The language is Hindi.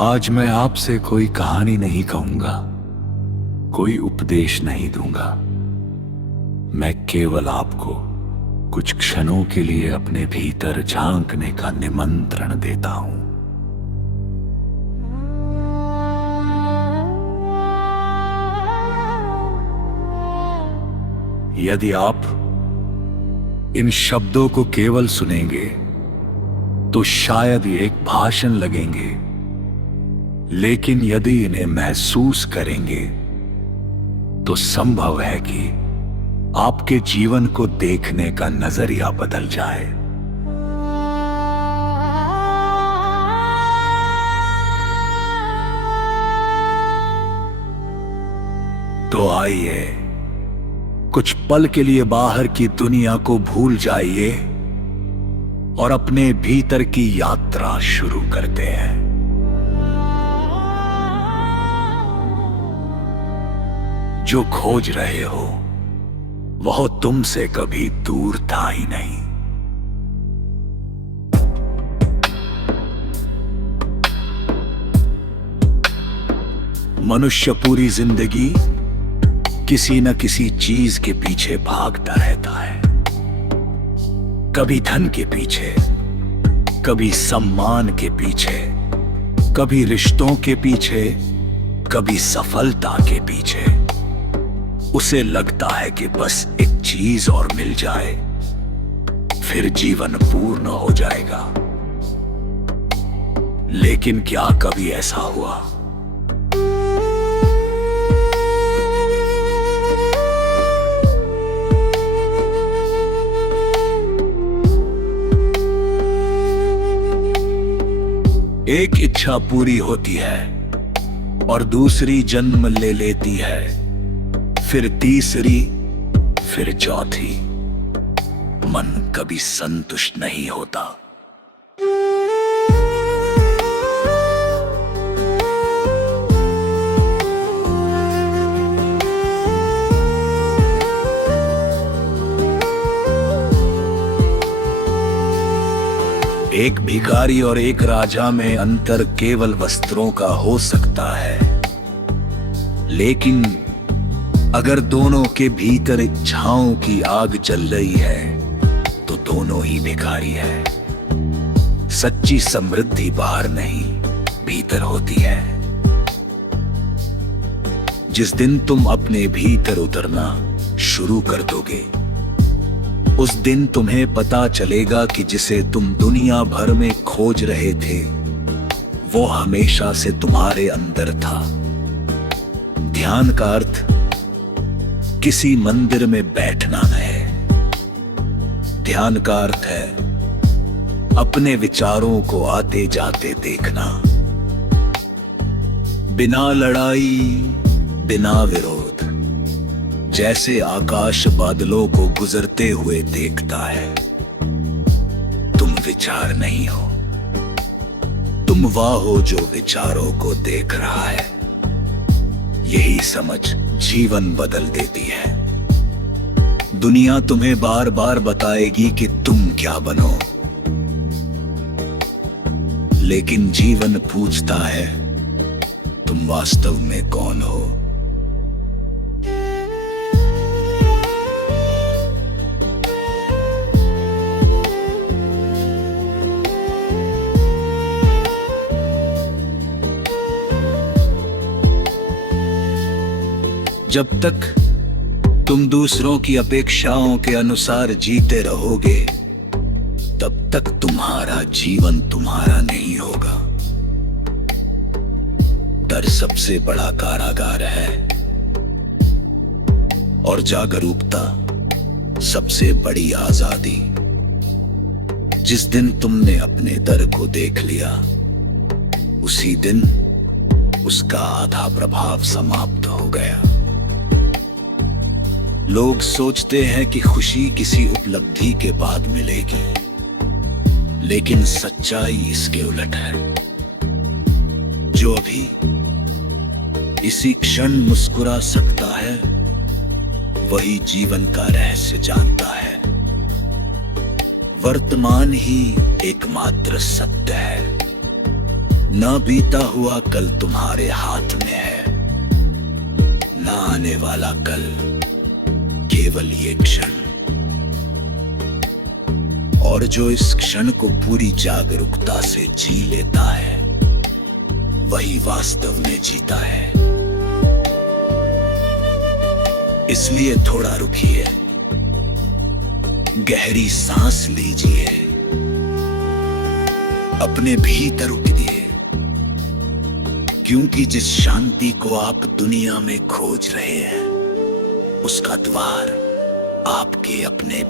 आज मैं आपसे कोई कहानी नहीं कहूंगा, कोई उपदेश नहीं दूंगा। मैं केवल आपको कुछ क्षणों के लिए अपने भीतर झांकने का निमंत्रण देता हूं। यदि आप इन शब्दों को केवल सुनेंगे तो शायद ये एक भाषण लगेंगे, लेकिन यदि इन्हें महसूस करेंगे तो संभव है कि आपके जीवन को देखने का नजरिया बदल जाए। तो आइए कुछ पल के लिए बाहर की दुनिया को भूल जाइए और अपने भीतर की यात्रा शुरू करते हैं। जो खोज रहे हो वह तुमसे कभी दूर था ही नहीं। मनुष्य पूरी जिंदगी किसी न किसी चीज के पीछे भागता रहता है, कभी धन के पीछे, कभी सम्मान के पीछे, कभी रिश्तों के पीछे, कभी सफलता के पीछे। उसे लगता है कि बस एक चीज और मिल जाए, फिर जीवन पूर्ण हो जाएगा। लेकिन क्या कभी ऐसा हुआ? एक इच्छा पूरी होती है और दूसरी जन्म ले लेती है, फिर तीसरी, फिर चौथी। मन कभी संतुष्ट नहीं होता। एक भिखारी और एक राजा में अंतर केवल वस्त्रों का हो सकता है, लेकिन अगर दोनों के भीतर इच्छाओं की आग जल रही है तो दोनों ही भिखारी है। सच्ची समृद्धि बाहर नहीं, भीतर होती है। जिस दिन तुम अपने भीतर उतरना शुरू कर दोगे, उस दिन तुम्हें पता चलेगा कि जिसे तुम दुनिया भर में खोज रहे थे वो हमेशा से तुम्हारे अंदर था। ध्यान का अर्थ किसी मंदिर में बैठना है। ध्यान का अर्थ है अपने विचारों को आते जाते देखना, बिना लड़ाई, बिना विरोध। जैसे आकाश बादलों को गुजरते हुए देखता है। तुम विचार नहीं हो, तुम वह हो जो विचारों को देख रहा है। यही समझ जीवन बदल देती है। दुनिया तुम्हें बार बार बताएगी कि तुम क्या बनो, लेकिन जीवन पूछता है तुम वास्तव में कौन हो। जब तक तुम दूसरों की अपेक्षाओं के अनुसार जीते रहोगे, तब तक तुम्हारा जीवन तुम्हारा नहीं होगा। डर सबसे बड़ा कारागार है और जागरूकता सबसे बड़ी आजादी। जिस दिन तुमने अपने डर को देख लिया, उसी दिन उसका आधा प्रभाव समाप्त हो गया। लोग सोचते हैं कि खुशी किसी उपलब्धि के बाद मिलेगी, लेकिन सच्चाई इसके उलट है। जो अभी इसी क्षण मुस्कुरा सकता है, वही जीवन का रहस्य जानता है। वर्तमान ही एकमात्र सत्य है। ना बीता हुआ कल तुम्हारे हाथ में है, ना आने वाला कल, केवल ये क्षण। और जो इस क्षण को पूरी जागरूकता से जी लेता है, वही वास्तव में जीता है। इसलिए थोड़ा रुकिए, गहरी सांस लीजिए, अपने भीतर उतरिए, क्योंकि जिस शांति को आप दुनिया में खोज रहे हैं, उसका द्वार आपके अपने